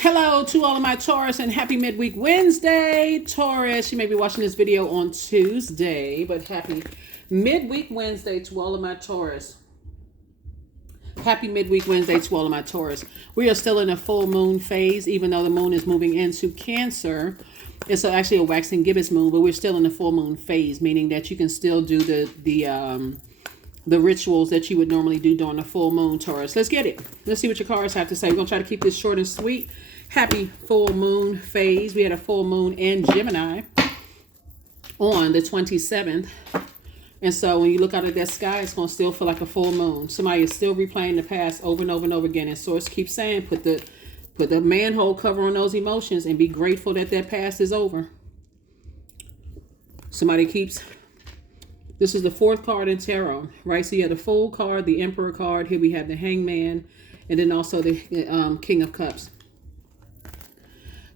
Hello to all of my Taurus and happy midweek Wednesday. Taurus, you may be watching this video on Tuesday, but happy midweek Wednesday to all of my Taurus. Happy midweek Wednesday to all of my Taurus. We are still in a full moon phase, even though the moon is moving into Cancer. It's actually a waxing gibbous moon, but we're still in the full moon phase, meaning that you can still do the rituals that you would normally do during a full moon, Taurus. Let's get it. Let's see what your cards have to say. We're going to try to keep this short and sweet. Happy full moon phase. We had a full moon in Gemini on the 27th. And so when you look out at that sky, it's going to still feel like a full moon. Somebody is still replaying the past over and over and over again. And Source keeps saying, put the manhole cover on those emotions and be grateful that that past is over. Somebody keeps... This is the fourth card in tarot, right? So you have the Fool card, the Emperor card. Here we have the Hangman, and then also the King of Cups.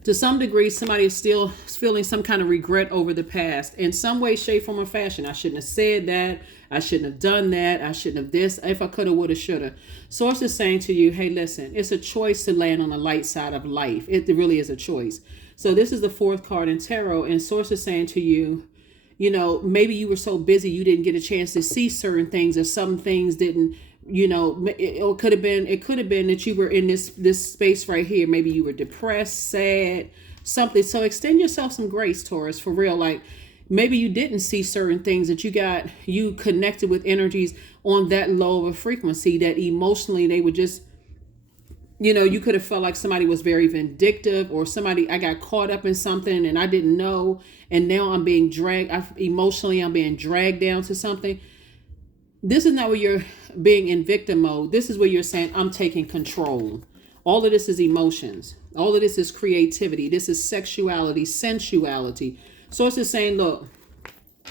To some degree, somebody is still feeling some kind of regret over the past in some way, shape, form, or fashion. I shouldn't have said that. I shouldn't have done that. I shouldn't have this. If I could have, would have, should have. Source is saying to you, hey, listen, it's a choice to land on the light side of life. It really is a choice. So this is the fourth card in tarot, and Source is saying to you, you know, maybe you were so busy you didn't get a chance to see certain things, or some things didn't, you know, it could have been that you were in this space right here. Maybe you were depressed, sad, something. So extend yourself some grace, Taurus, for real. Like maybe you didn't see certain things that you connected with energies on that low of a frequency that emotionally they would just, you know, you could have felt like somebody was very vindictive, or I got caught up in something and I didn't know. And now I'm being dragged emotionally. I'm being dragged down to something. This is not where you're being in victim mode. This is where you're saying, I'm taking control. All of this is emotions. All of this is creativity. This is sexuality, sensuality. So it's just saying, look,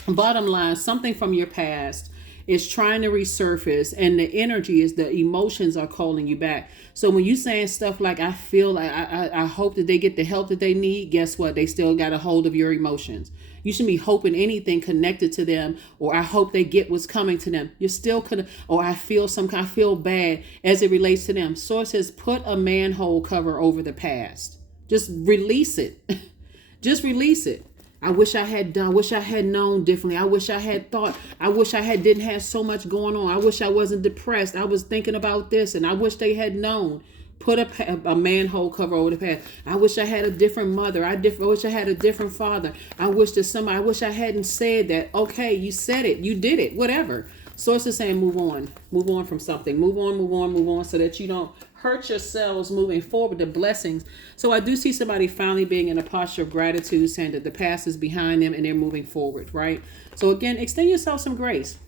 bottom line, something from your past is trying to resurface, and the energy is the emotions are calling you back. So when you saying stuff like, I feel like I hope that they get the help that they need, guess what? They still got a hold of your emotions. You shouldn't be hoping anything connected to them, or I hope they get what's coming to them. You're still or I feel bad as it relates to them. Source says, put a manhole cover over the past. Just release it. Just release it. I wish I had known differently. I wish I had thought. I wish I didn't have so much going on. I wish I wasn't depressed. I was thinking about this, and I wish they had known. Put a manhole cover over the past. I wish I had a different mother. I wish I had a different father. I wish I hadn't said that. Okay, you said it. You did it. Whatever. Source is saying move on. Move on from something. Move on so that you don't hurt yourselves moving forward, the blessings. So I do see somebody finally being in a posture of gratitude, saying that the past is behind them and they're moving forward, right? So again, extend yourself some grace.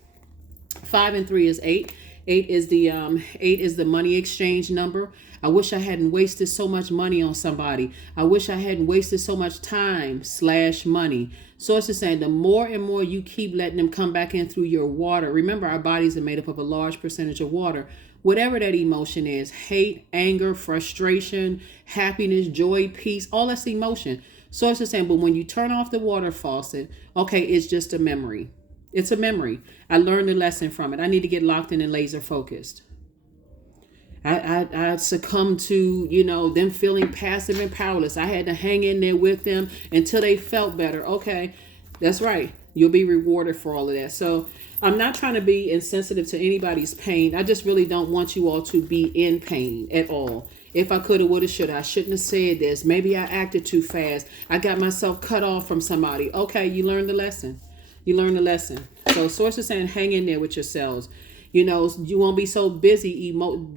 5 and 3 is 8. 8 is the money exchange number. I wish I hadn't wasted so much money on somebody. I wish I hadn't wasted so much time / money. Source is saying the more and more you keep letting them come back in through your water. Remember, our bodies are made up of a large percentage of water. Whatever that emotion is, hate, anger, frustration, happiness, joy, peace, all that's emotion. Source is saying, but when you turn off the water faucet, okay, it's just a memory. It's a memory. I learned a lesson from it. I need to get locked in and laser focused. I succumbed to, you know, them feeling passive and powerless. I had to hang in there with them until they felt better. Okay, that's right. You'll be rewarded for all of that. So I'm not trying to be insensitive to anybody's pain. I just really don't want you all to be in pain at all. If I could have, would have, should have. I shouldn't have said this. Maybe I acted too fast. I got myself cut off from somebody. Okay, you learned the lesson. You learned the lesson. So Source is saying, hang in there with yourselves. You know, you won't be so busy,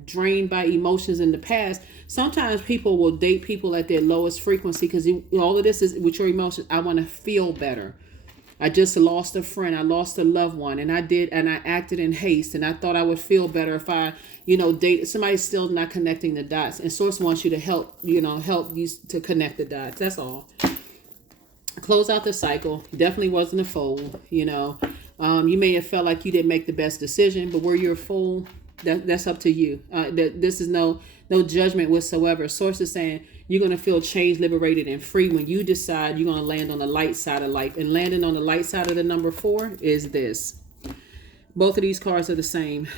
drained by emotions in the past. Sometimes people will date people at their lowest frequency because all of this is with your emotions. I want to feel better. I just lost a friend. I lost a loved one, and I acted in haste, and I thought I would feel better if I, you know, date somebody still not connecting the dots. And Source wants you to help you to connect the dots. That's all. Close out the cycle. Definitely wasn't a fool, you know. You may have felt like you didn't make the best decision, but were you a fool? That's up to you. This is no judgment whatsoever. Source is saying you're going to feel changed, liberated, and free when you decide you're going to land on the light side of life. And landing on the light side of the number 4 is this. Both of these cards are the same.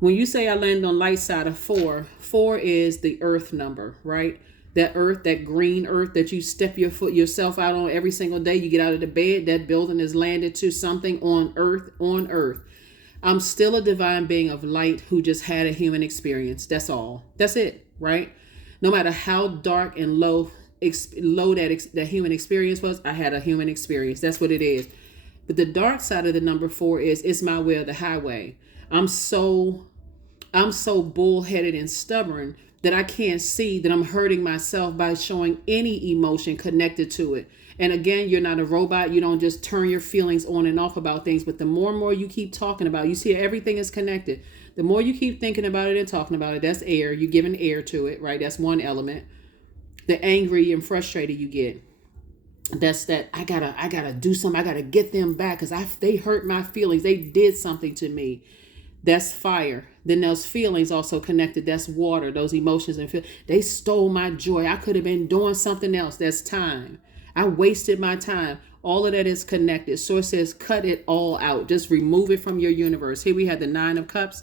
When you say I land on light side of 4, 4 is the earth number, right? That earth, that green earth that you step your foot yourself out on every single day. You get out of the bed, that building is landed to something on earth, on earth. I'm still a divine being of light who just had a human experience. That's all. That's it, right? No matter how dark and low that human experience was, I had a human experience. That's what it is. But the dark side of the number 4 is it's my way or the highway. I'm so bullheaded and stubborn that I can't see that I'm hurting myself by showing any emotion connected to it. And again, you're not a robot. You don't just turn your feelings on and off about things. But the more and more you keep talking about it, you see everything is connected. The more you keep thinking about it and talking about it, that's air. You're giving air to it, right? That's one element. The angry and frustrated you get. That's that I gotta do something. I gotta get them back because they hurt my feelings. They did something to me. That's fire. Then those feelings also connected. That's water. Those emotions and feelings. They stole my joy. I could have been doing something else. That's time. I wasted my time. All of that is connected. Source says cut it all out. Just remove it from your universe. Here we have the 9 of Cups.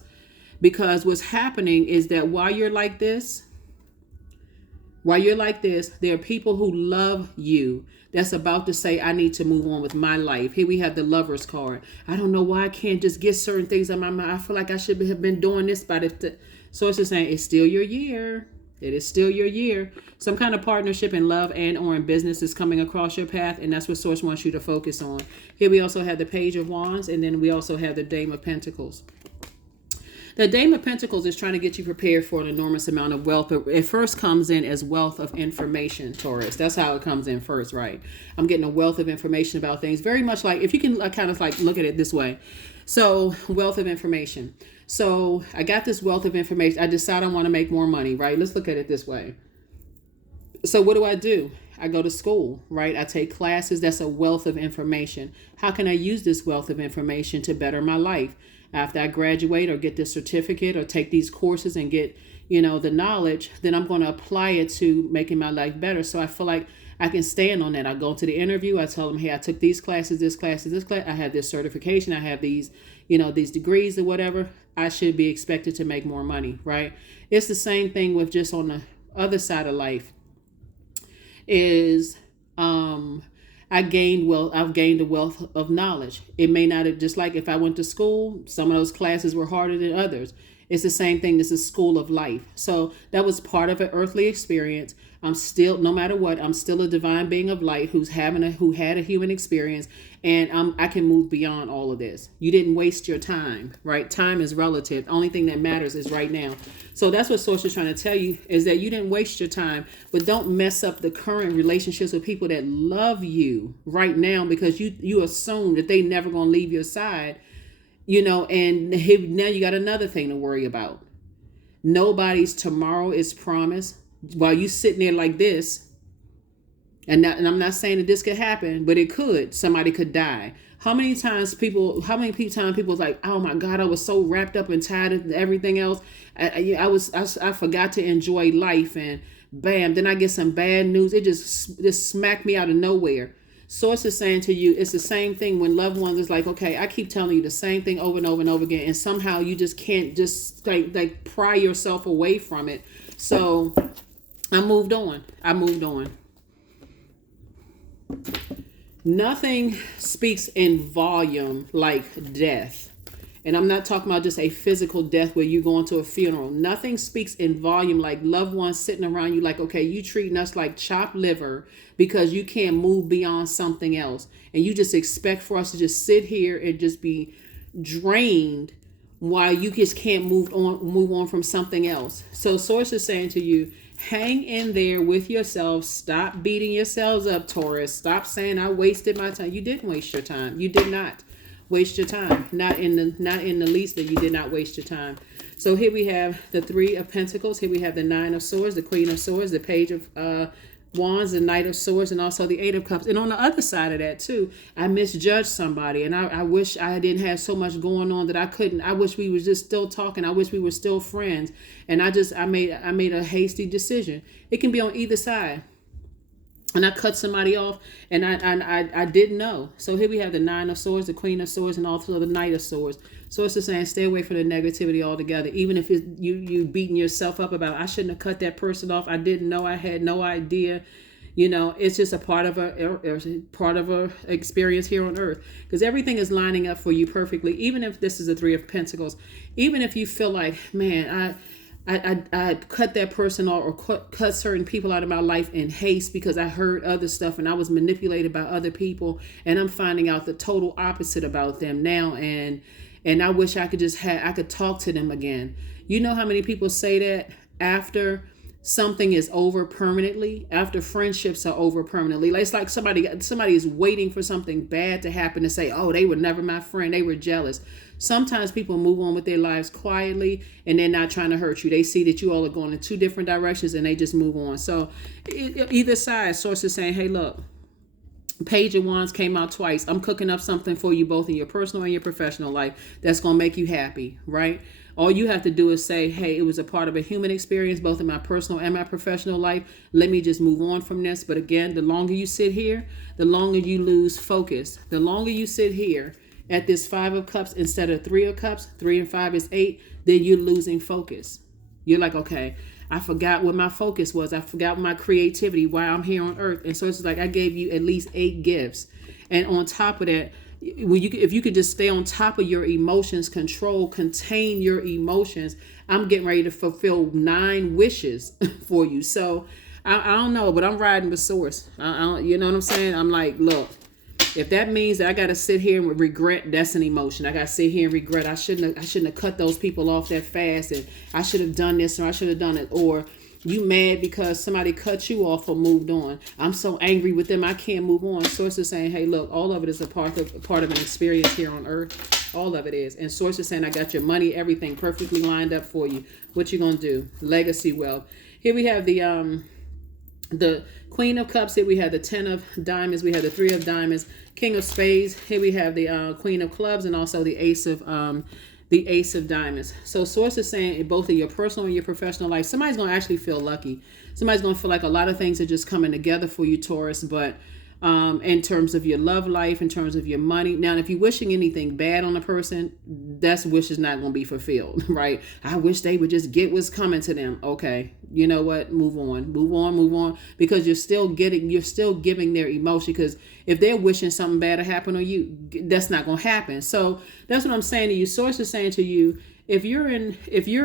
Because what's happening is that while you're like this, there are people who love you that's about to say, I need to move on with my life. Here we have the Lover's card. I don't know why I can't just get certain things in my mind. I feel like I should have been doing this, but Source is saying it's still your year. It is still your year. Some kind of partnership in love and or in business is coming across your path, and that's what Source wants you to focus on. Here we also have the Page of Wands, and then we also have the Dame of Pentacles. The Dame of Pentacles is trying to get you prepared for an enormous amount of wealth. But it first comes in as wealth of information, Taurus. That's how it comes in first, right? I'm getting a wealth of information about things. Very much like, if you can kind of like look at it this way. So, wealth of information. So, I got this wealth of information. I decide I want to make more money, right? Let's look at it this way. So, what do? I go to school, right? I take classes. That's a wealth of information. How can I use this wealth of information to better my life? After I graduate or get this certificate or take these courses and get, the knowledge, then I'm going to apply it to making my life better. So I feel like I can stand on that. I go to the interview. I tell them, hey, I took these classes, this class. I have this certification. I have these, these degrees or whatever. I should be expected to make more money, right? It's the same thing with just on the other side of life is, I've gained a wealth of knowledge. It may not have, just like if I went to school, some of those classes were harder than others. It's the same thing. This is school of life. So that was part of an earthly experience. I'm still, no matter what, I'm still a divine being of light who had a human experience, and I can move beyond all of this. You didn't waste your time, right? Time is relative. The only thing that matters is right now. So that's what Source is trying to tell you, is that you didn't waste your time, but don't mess up the current relationships with people that love you right now because you assume that they never gonna leave your side, and now you got another thing to worry about. Nobody's tomorrow is promised. While you sitting there like this, and I'm not saying that this could happen, but it could. Somebody could die. How many times people was like, oh my God, I was so wrapped up and tired of everything else. I forgot to enjoy life, and bam, then I get some bad news. It just smacked me out of nowhere. Source is saying to you, it's the same thing when loved ones is like, okay, I keep telling you the same thing over and over and over again, and somehow you just can't just like pry yourself away from it. So I moved on. Nothing speaks in volume like death. And I'm not talking about just a physical death where you go into a funeral. Nothing speaks in volume like loved ones sitting around you like, okay, you treating us like chopped liver because you can't move beyond something else. And you just expect for us to just sit here and just be drained while you just can't move on from something else. So Source is saying to you, hang in there with yourself. Stop beating yourselves up, Taurus. Stop saying I wasted my time. You didn't waste your time. You did not waste your time. Not in the least that you did not waste your time. So here we have the 3 of Pentacles. Here we have the 9 of Swords, the Queen of Swords, the Page of Wands, the Knight of Swords, and also the 8 of Cups. And on the other side of that too, I misjudged somebody, and I wish I didn't have so much going on that I wish we were just still talking. I wish we were still friends, and I made a hasty decision. It can be on either side. And I cut somebody off, and I didn't know. So here we have the 9 of Swords, the Queen of Swords, and also the Knight of Swords. Source is saying stay away from the negativity altogether. Even if you beating yourself up about, I shouldn't have cut that person off. I didn't know. I had no idea. It's just a part of a experience here on earth, because everything is lining up for you perfectly. Even if this is a Three of Pentacles, even if you feel like, man, I cut that person off, or cut certain people out of my life in haste because I heard other stuff and I was manipulated by other people, and I'm finding out the total opposite about them now, and I wish I could talk to them again. You know how many people say that after something is over permanently, after friendships are over permanently? It's like somebody is waiting for something bad to happen to say, oh, they were never my friend, they were jealous. Sometimes people move on with their lives quietly, and they're not trying to hurt you. They see that you all are going in two different directions, and they just move on. So either side, source is saying, hey, look, Page of Wands came out twice. I'm cooking up something for you both in your personal and your professional life that's going to make you happy, right? All you have to do is say, hey, it was a part of a human experience, both in my personal and my professional life. Let me just move on from this. But again, the longer you sit here, the longer you lose focus. The longer you sit here at this Five of Cups instead of Three of Cups, 3 and 5 is 8, then you're losing focus. You're like, okay, I forgot what my focus was. I forgot my creativity, why I'm here on earth. And so it's like I gave you at least 8 gifts. And on top of that, if you could just stay on top of your emotions, contain your emotions, I'm getting ready to fulfill 9 wishes for you. So I don't know, but I'm riding with source. You know what I'm saying? I'm like, look, if that means that I got to sit here and regret, that's an emotion. I got to sit here and regret. I shouldn't have cut those people off that fast, and I should have done this, or I should have done it. Or you mad because somebody cut you off or moved on. I'm so angry with them, I can't move on. Source is saying, hey, look, all of it is a part of an experience here on earth. All of it is. And source is saying, I got your money, everything perfectly lined up for you. What you gonna do? Legacy wealth. Here we have the Queen of Cups. Here we have the 10 of Diamonds. We have the 3 of Diamonds. King of Spades. Here we have the Queen of Clubs, and also the Ace of Diamonds. So source is saying in both of your personal and your professional life, somebody's going to actually feel lucky. Somebody's going to feel like a lot of things are just coming together for you, Taurus. But in terms of your love life, in terms of your money. Now, if you're wishing anything bad on a person, that wish is not going to be fulfilled, right? I wish they would just get what's coming to them. Okay, you know what? Move on, because you're still giving their emotion. Because if they're wishing something bad to happen on you, that's not going to happen. So that's what I'm saying to you. Source is saying to you, if you're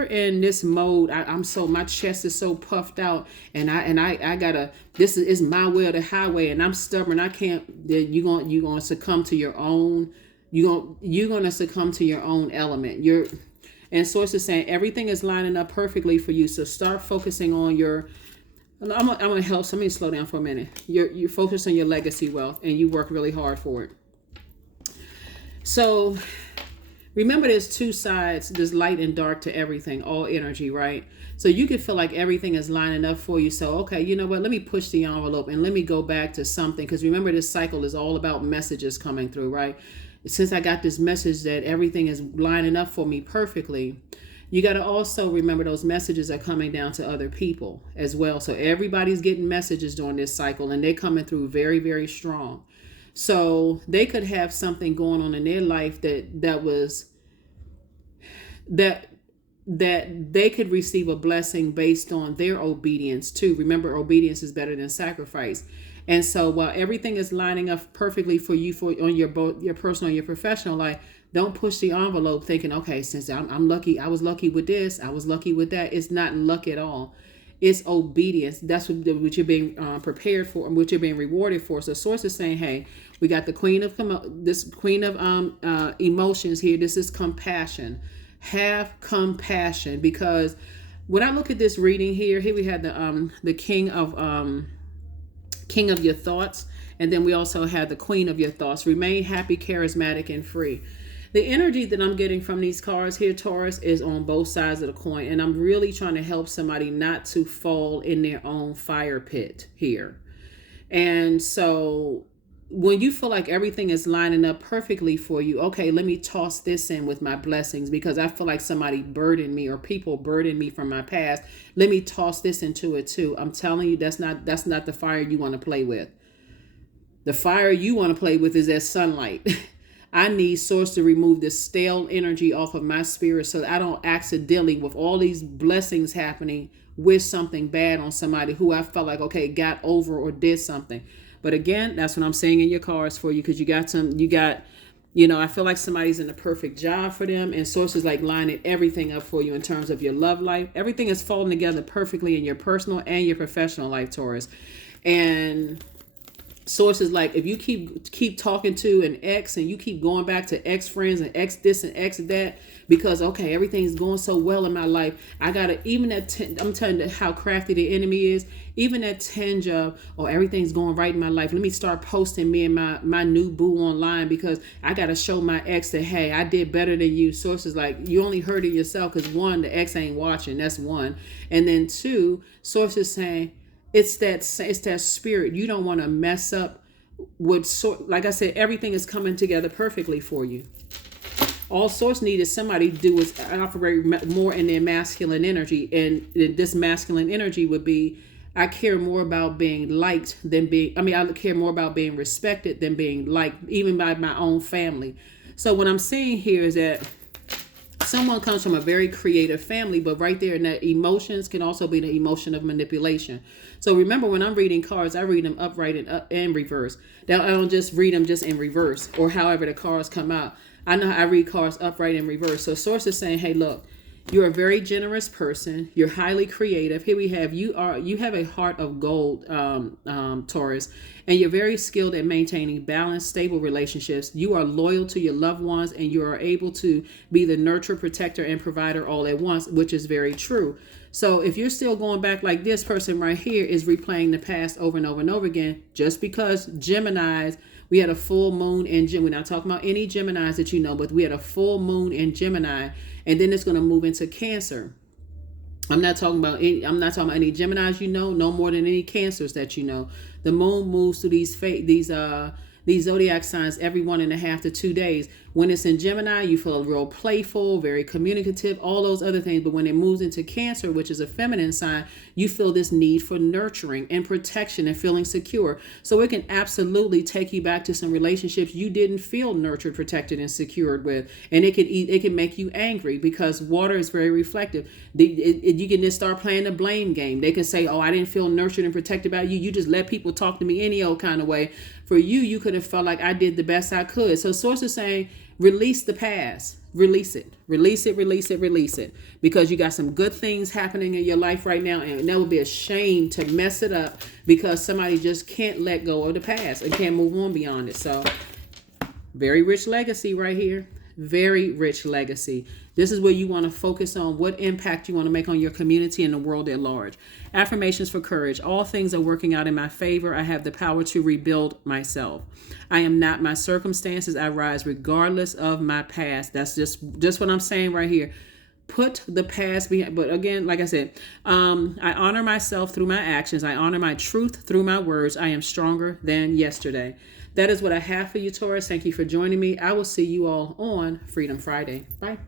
in this mode, my chest is so puffed out, and I gotta, this is my way or the highway, and I'm stubborn, I can't, you're gonna succumb to your own, you're gonna succumb to your own element. And source is saying everything is lining up perfectly for you. So start focusing on your, I'm gonna help somebody slow down for a minute. You focus on your legacy wealth, and you work really hard for it. So remember, there's 2 sides, there's light and dark to everything, all energy, right? So you can feel like everything is lining up for you. So, okay, you know what? Let me push the envelope and let me go back to something. Because remember, this cycle is all about messages coming through, right? Since I got this message that everything is lining up for me perfectly, you got to also remember those messages are coming down to other people as well. So everybody's getting messages during this cycle, and they're coming through very, very strong. So they could have something going on in their life that they could receive a blessing based on their obedience too. Remember, obedience is better than sacrifice. And so while everything is lining up perfectly for you on your personal and your professional life, don't push the envelope thinking, okay, since I'm lucky, I was lucky with this, I was lucky with that. It's not luck at all. It's obedience. That's what you're being prepared for, and what you're being rewarded for. So source is saying, hey, we got the queen of emotions here. This is compassion. Have compassion, because when I look at this reading here we had the king of your thoughts, and then we also had the queen of your thoughts. Remain happy, charismatic, and free. The energy that I'm getting from these cards here, Taurus, is on both sides of the coin. And I'm really trying to help somebody not to fall in their own fire pit here. And so when you feel like everything is lining up perfectly for you, okay, let me toss this in with my blessings, because I feel like somebody burdened me, or people burdened me from my past. Let me toss this into it too. I'm telling you, that's not the fire you want to play with. The fire you want to play with is that sunlight. I need Source to remove this stale energy off of my spirit so that I don't accidentally, with all these blessings happening, wish something bad on somebody who I felt like, okay, got over or did something. But again, that's what I'm saying in your cards for you, because I feel like somebody's in the perfect job for them, and Source is like lining everything up for you in terms of your love life. Everything is falling together perfectly in your personal and your professional life, Taurus. And Source is like, if you keep talking to an ex and you keep going back to ex friends and ex this and ex that, because okay, everything's going so well in my life, I gotta, even I'm telling you how crafty the enemy is. Even that tinge of, oh, everything's going right in my life, let me start posting me and my new boo online because I gotta show my ex that, hey, I did better than you. Source is like, you only hurting yourself because one, the ex ain't watching. That's one. And then two, Source is saying, it's that spirit. You don't want to mess up with, like I said, everything is coming together perfectly for you. All Source need is somebody to do is operate more in their masculine energy. And this masculine energy would be, I care more about being liked than I care more about being respected than being liked, even by my own family. So what I'm saying here is that someone comes from a very creative family, but right there in that emotions can also be the emotion of manipulation. So remember, when I'm reading cards, I read them upright and up and reverse. Now, I don't just read them just in reverse or however the cards come out. I know I read cards upright and reverse. So Source is saying, hey, look, you're a very generous person. You're highly creative. Here we have, you have a heart of gold, Taurus, and you're very skilled at maintaining balanced, stable relationships. You are loyal to your loved ones, and you are able to be the nurturer, protector, and provider all at once, which is very true. So if you're still going back like this person right here is replaying the past over and over and over again, just because Geminis, we had a full moon in Gemini. We're not talking about any Geminis that you know, but we had a full moon in Gemini, and then it's going to move into Cancer. I'm not talking about any Geminis you know, no more than any Cancers that you know. The moon moves through these zodiac signs every 1.5 to 2 days. When it's in Gemini, you feel real playful, very communicative, all those other things. But when it moves into Cancer, which is a feminine sign, you feel this need for nurturing and protection and feeling secure. So it can absolutely take you back to some relationships you didn't feel nurtured, protected, and secured with. And it can make you angry because water is very reflective. You can just start playing the blame game. They can say, oh, I didn't feel nurtured and protected by you. You just let people talk to me any old kind of way. For you, you could have felt like I did the best I could. So Source is saying, release the past. Release it. Release it, release it, release it. Because you got some good things happening in your life right now. And that would be a shame to mess it up because somebody just can't let go of the past and can't move on beyond it. So very rich legacy right here. Very rich legacy. This is where you want to focus on what impact you want to make on your community and the world at large. Affirmations for courage. All things are working out in my favor. I have the power to rebuild myself. I am not my circumstances. I rise regardless of my past. That's just what I'm saying right here. Put the past behind. But again, like I said, I honor myself through my actions. I honor my truth through my words. I am stronger than yesterday. That is what I have for you, Taurus. Thank you for joining me. I will see you all on Freedom Friday. Bye.